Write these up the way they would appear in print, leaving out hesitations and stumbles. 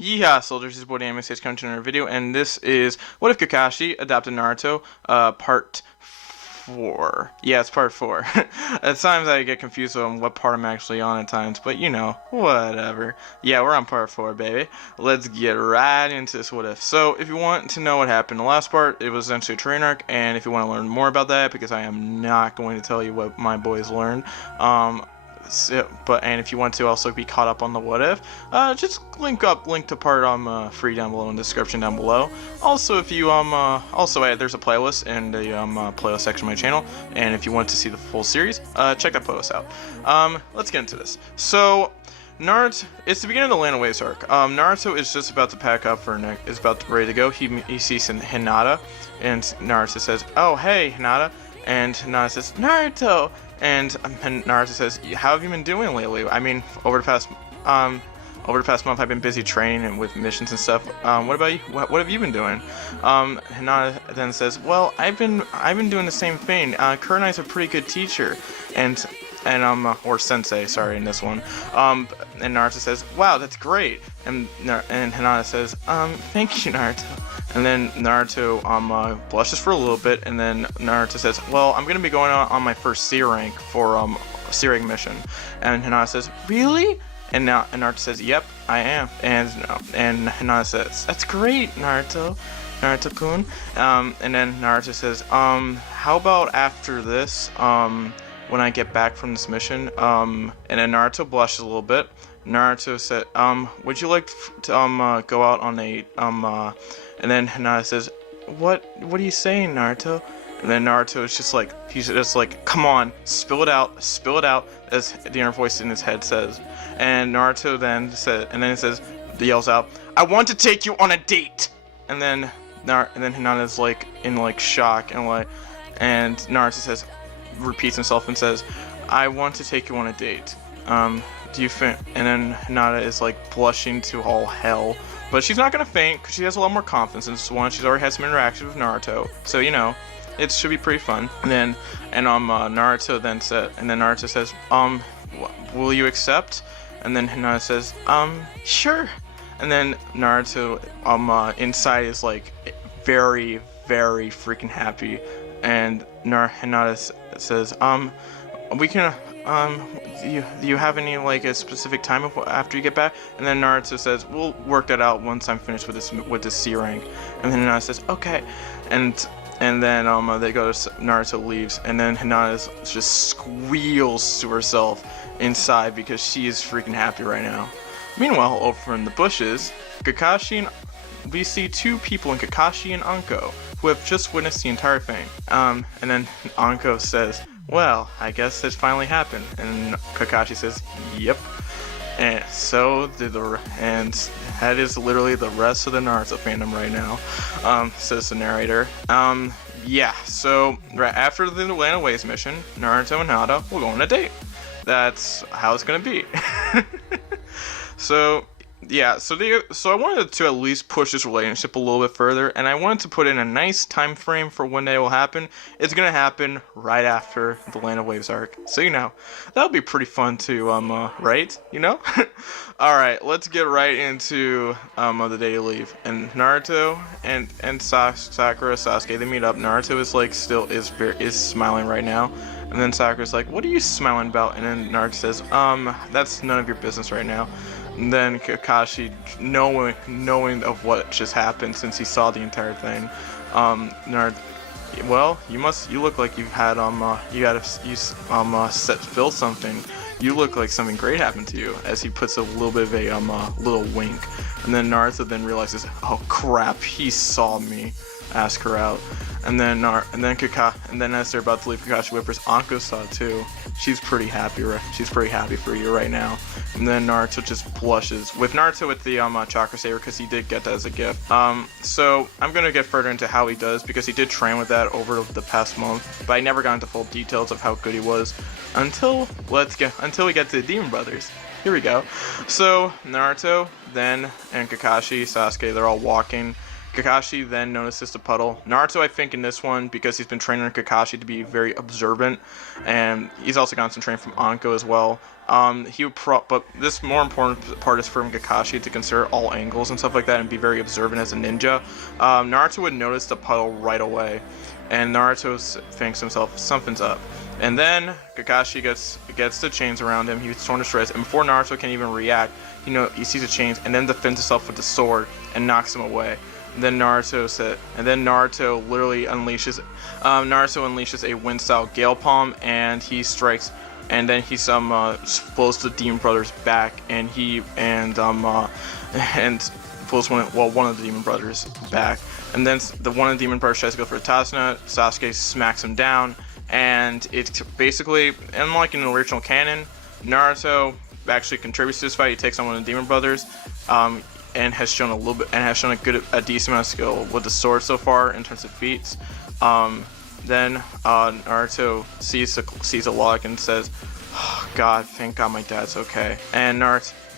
Yeehaw, soldiers, this is Boy Anime Stage coming to another video, and this is What If Kakashi Adopted Naruto, part 4. Yeah, it's part 4. At times I get confused on what part I'm actually on at times, but you know, whatever. Yeah, we're on part 4, baby. Let's get right into this What If. So, if you want to know what happened in the last part, it was essentially a train arc, and if you want to learn more about that, because I am not going to tell you what my boys learned, and if you want to also be caught up on the what if, just link to part free down below in the description down below. Also, if you there's a playlist in the playlist section of my channel, and if you want to see the full series, check that playlist out. Let's get into this. So Naruto, it's the beginning of the Land of Waves arc. Naruto is just about to pack up for Nick, is about to ready to go. He sees Hinata, and Naruto says, "Oh hey Hinata," and Hinata says, "Naruto." And Naruto says, "How have you been doing lately? I mean, over the past month, I've been busy training and with missions and stuff. What about you? What have you been doing?" Hinata then says, "Well, I've been doing the same thing. Kurenai's a pretty good teacher, or sensei, sorry, in this one. And Naruto says, 'Wow, that's great.' And Hinata says, 'Thank you, Naruto.' And then Naruto blushes for a little bit, and then Naruto says, 'Well, I'm gonna be going on my first C rank for C rank mission.' And Hinata says, 'Really?' And Naruto says, 'Yep, I am.' And Hinata says, 'That's great, Naruto-kun.' And then Naruto says, 'How about after this, when I get back from this mission?' And then Naruto blushes a little bit. Naruto said, 'Would you like to go out on a And then Hinata says, What are you saying, Naruto?' And then Naruto is he's just like, 'Come on, spill it out,' as the inner voice in his head says. And Naruto then yells out, 'I want to take you on a date!' And then Hinata is in shock, and Naruto repeats himself and says, 'I want to take you on a date. Do you think?' And then Hinata is blushing to all hell. But she's not gonna faint because she has a lot more confidence in this one. She's already had some interaction with Naruto, so you know, it should be pretty fun. Naruto says, 'Will you accept?' And then Hinata says, 'Sure.' And then Naruto, inside is very, very freaking happy. And Hinata says, 'We can, do you have any a specific time after you get back?' And then Naruto says, 'We'll work that out once I'm finished with this C rank.' And then Hinata says, 'Okay.' And then they go to Naruto leaves, and then Hinata just squeals to herself inside because she is freaking happy right now. Meanwhile, over in the bushes, we see two people in Kakashi and Anko who have just witnessed the entire thing. And then Anko says, 'Well, I guess it finally happened.' And Kakashi says, 'Yep.' And and that is literally the rest of the Naruto fandom right now, says the narrator. Yeah, so right after the Land of Waves mission, Naruto and Hinata will go on a date. That's how it's gonna be. So yeah, so I wanted to at least push this relationship a little bit further, and I wanted to put in a nice time frame for when they will happen. It's gonna happen right after the Land of Waves arc, so you know, that'll be pretty fun to right, you know. All right, let's get right into the day to leave. And Naruto and Sakura, Sasuke, they meet up. Naruto is smiling right now. And then Sakura's like, "What are you smiling about?" And then Naruto says, "That's none of your business right now." And then Kakashi, knowing of what just happened since he saw the entire thing, Naruto, "Well, you look like you've had feel something. You look like something great happened to you," as he puts a little bit of a little wink. And then Naruto then realizes, "Oh crap, he saw me ask her out." And then as they're about to leave, Kakashi whispers, "Anko saw it too. She's pretty happy, right? She's pretty happy for you right now." And then Naruto just blushes with the chakra saber, because he did get that as a gift. So I'm gonna get further into how he does, because he did train with that over the past month, but I never got into full details of how good he was until we get to the Demon Brothers. Here we go. So Naruto and Kakashi, Sasuke, they're all walking. Kakashi then notices the puddle. Naruto, I think in this one, because he's been training Kakashi to be very observant, and he's also gotten some training from Anko as well. But this more important part is for Kakashi to consider all angles and stuff like that and be very observant as a ninja. Naruto would notice the puddle right away, and Naruto thinks to himself, something's up. And then Kakashi gets the chains around him. He's torn to shreds, and before Naruto can even react, he sees the chains and then defends himself with the sword and knocks him away. And then Naruto literally unleashes a wind style Gale Palm, and he strikes, and then he blows the Demon Brothers back, and pulls one of the Demon Brothers back, and then one of the Demon Brothers tries to go for a Tazuna. Sasuke smacks him down, and it's basically, unlike in the original canon, Naruto actually contributes to this fight. He takes on one of the Demon Brothers, and has shown a decent amount of skill with the sword so far in terms of feats. Then Naruto sees a log and says, oh, God, thank God my dad's okay. And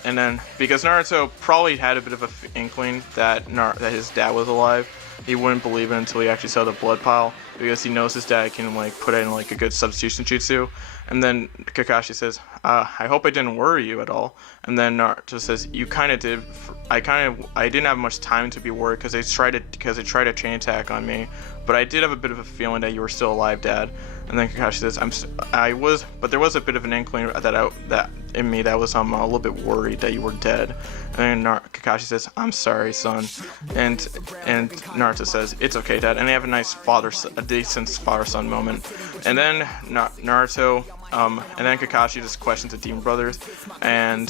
then because Naruto probably had a bit of an inkling that his dad was alive, he wouldn't believe it until he actually saw the blood pile, because he knows his dad can put in a good substitution jutsu. And then Kakashi says, I hope I didn't worry you at all. And then Naruto says, you kind of did. I didn't have much time to be worried because they tried a chain attack on me, but I did have a bit of a feeling that you were still alive, Dad. And then Kakashi says, but there was a bit of an inkling that in me that was a little bit worried that you were dead. And then Kakashi says, I'm sorry, son. And Naruto says, it's okay, Dad. And they have a decent father-son moment. And then Naruto, and then Kakashi just questions the Demon Brothers, and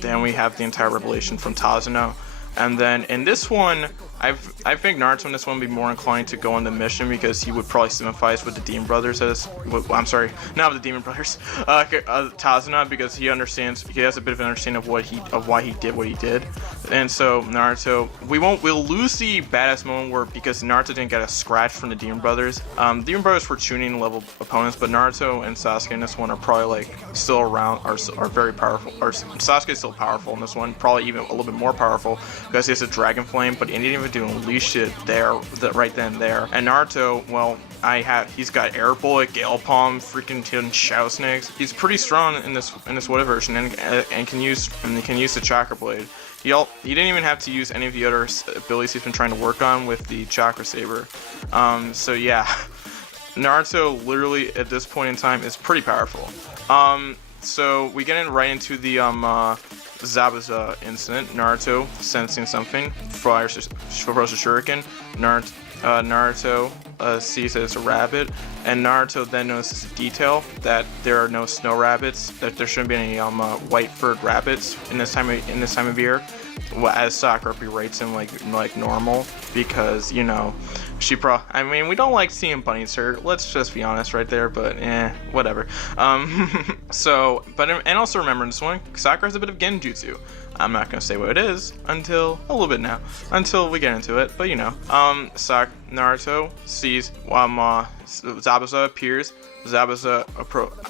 then we have the entire revelation from Tazuna. And then in this one, I think Naruto in this one would be more inclined to go on the mission, because he would probably sympathize with the Demon Brothers not with the Demon Brothers, Tazuna, because he has a bit of an understanding of why he did what he did. And so Naruto, we'll lose the badass moment because Naruto didn't get a scratch from the Demon Brothers. Demon Brothers were tuning level opponents, but Naruto and Sasuke in this one are probably still around, are very powerful. Or Sasuke is still powerful in this one, probably even a little bit more powerful, because he has a Dragon Flame, but he didn't even do unleash it right then and there. And Naruto, well, he's got Air Bullet, Gale Palm, freaking Shadow Snakes. He's pretty strong in this what version, and can use the Chakra Blade. He didn't even have to use any of the other abilities he's been trying to work on with the Chakra Saber. So yeah, Naruto literally at this point in time is pretty powerful. So we get right into the Zabuza incident. Naruto sensing something, fires a shuriken. Naruto sees that it's a rabbit, and Naruto then notices a detail that there are no snow rabbits, that there shouldn't be any white furred rabbits in this time of year, as Sakura berates him like normal, because we don't like seeing bunnies hurt, let's just be honest right there, but whatever. And also remember in this one, Sakura has a bit of genjutsu. I'm not gonna say what it is until a little bit now, until we get into it, but Naruto sees Zabuza appears. Zabuza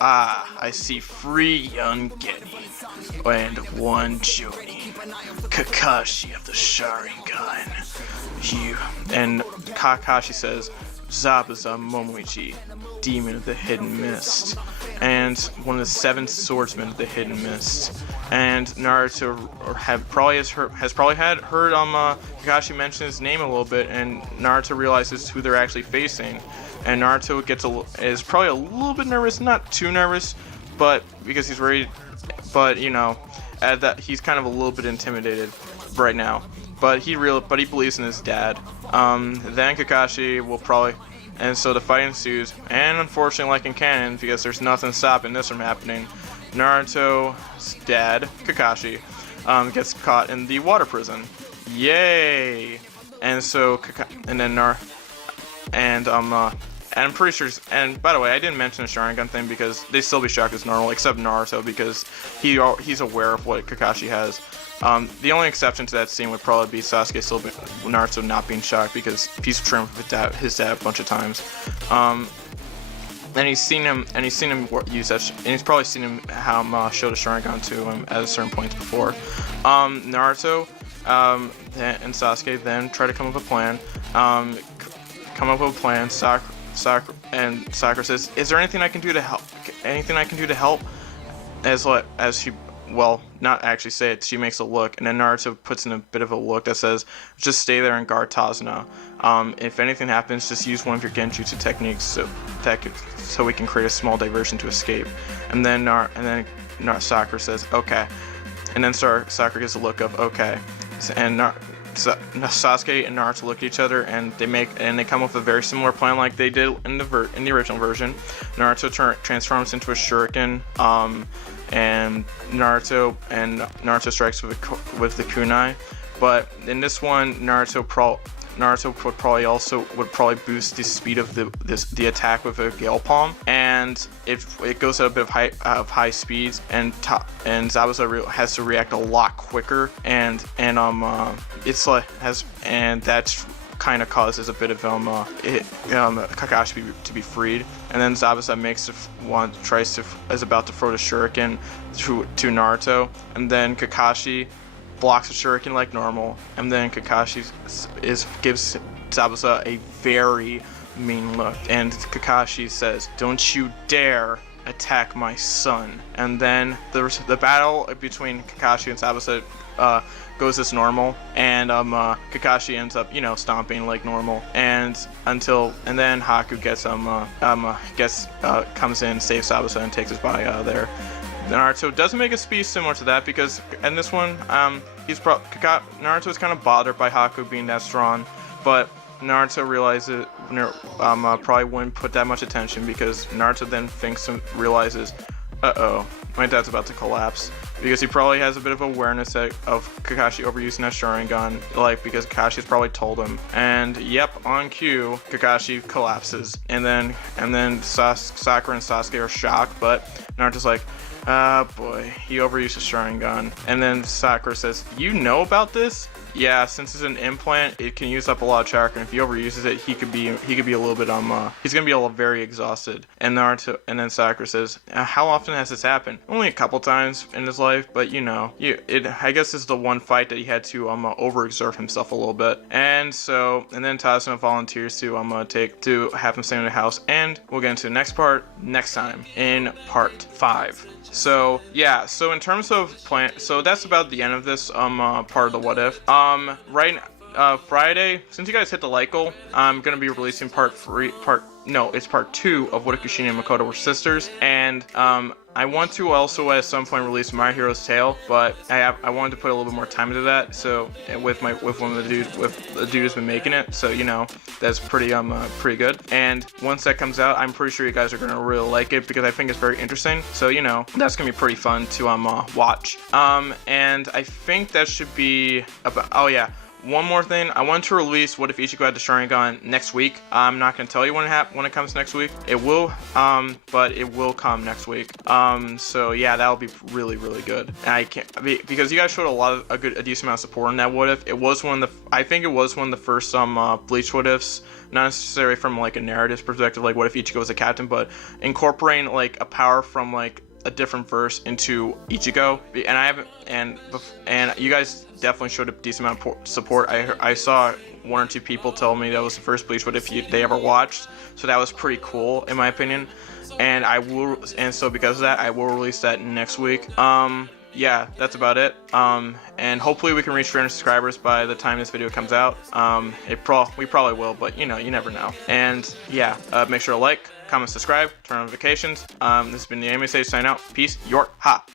I see 3 young Genin and 1 Jonin, Kakashi of the Sharingan. And Kakashi says, Zabuza Momoichi, Demon of the Hidden Mist, and one of the 7 swordsmen of the Hidden Mist. And Naruto has probably heard Kakashi mention his name a little bit, and Naruto realizes who they're actually facing. And Naruto is probably a little bit nervous, not too nervous, but because he's worried, but that he's kind of a little bit intimidated right now. But he believes in his dad. Then Kakashi will probably, and so the fight ensues. And unfortunately, like in canon, because there's nothing stopping this from happening, Naruto's dad, Kakashi, gets caught in the water prison. Yay! And so I'm pretty sure. And by the way, I didn't mention the Sharingan thing because they still be shocked as normal, except Naruto, because he's aware of what Kakashi has. The only exception to that scene would probably be Sasuke Naruto not being shocked, because he's trained with his dad a bunch of times. And he's seen him use that, and he's probably seen him show the Sharingan to him at a certain point before. Naruto, and Sasuke then try to come up with a plan. Sakura says, "Is there anything I can do to help? Anything I can do to help?" As she, well, not actually say it, she makes a look, and then Naruto puts in a bit of a look that says, "Just stay there and guard Tazuna. If anything happens, just use one of your genjutsu techniques so we can create a small diversion to escape." And then Sakura says, "Okay." And then Sakura gets a look of okay, and Sasuke and Naruto look at each other, and they come up with a very similar plan like they did in the original version. Naruto transforms into a shuriken, and Naruto strikes with the kunai. But in this one, Naruto would probably boost the speed of the attack with a Gale Palm, and it goes at a bit of high speeds, and Zabuza has to react a lot quicker, and that's kind of causes a bit of Kakashi to be freed, and then Zabuza is about to throw the shuriken to Naruto, and then Kakashi blocks the shuriken like normal, and then Kakashi gives Zabuza a very mean look, and Kakashi says, "Don't you dare attack my son." And then the battle between Kakashi and Zabuza goes as normal, and Kakashi ends up stomping like normal, and then Haku comes in, saves Zabuza, and takes his body out of there. Naruto doesn't make a speech similar to that, because in this one, Naruto is kind of bothered by Haku being that strong, but Naruto realizes probably wouldn't put that much attention, because Naruto then realizes, my dad's about to collapse, because he probably has a bit of awareness of Kakashi overusing that Sharingan, because Kakashi's probably told him. And yep, on cue, Kakashi collapses, and then Sakura and Sasuke are shocked, but Naruto's like, "Ah, boy, he overused his Sharingan." And then Sakura says, "You know about this?" "Yeah, since it's an implant, it can use up a lot of chakra, and if he overuses it, he could be a little bit he's gonna be very exhausted." And then Sakura says, "How often has this happened?" "Only a couple times in his life, but I guess it's the one fight that he had to overexert himself a little bit." And then Tazuna volunteers to have him stay in the house, and we'll get into the next part next time in part 5. So yeah, so in terms of so that's about the end of this part of the what if. Friday, since you guys hit the like goal, I'm gonna be releasing part 2 of What If Kushina and Makoto Were Sisters, and I want to also at some point release My Hero's Tale, but I wanted to put a little bit more time into that. So with the dude who's been making it, so that's pretty good. And once that comes out, I'm pretty sure you guys are gonna really like it, because I think it's very interesting. So that's gonna be pretty fun to watch. And I think that should be about. Oh yeah. One more thing, I want to release What If Ichigo Had the Sharingan next week. I'm not gonna tell you when it comes next week. It will, but it will come next week. So yeah, that'll be really, really good. And I can't because you guys showed a decent amount of support on that What If. It was I think it was one of the first Bleach What Ifs. Not necessarily from a narrative perspective, like what if Ichigo was a captain, but incorporating a power from a different verse into Ichigo. And you guys definitely showed a decent amount of support. I saw one or two people tell me that was the first Bleach What If they ever watched, so that was pretty cool in my opinion. And so because of that, I will release that next week. Yeah, that's about it. And hopefully we can reach 300 subscribers by the time this video comes out. We probably will, but you never know. And yeah, make sure to like, comment, subscribe, turn on notifications. This has been the Anime Sage signing out. Peace, York, ha!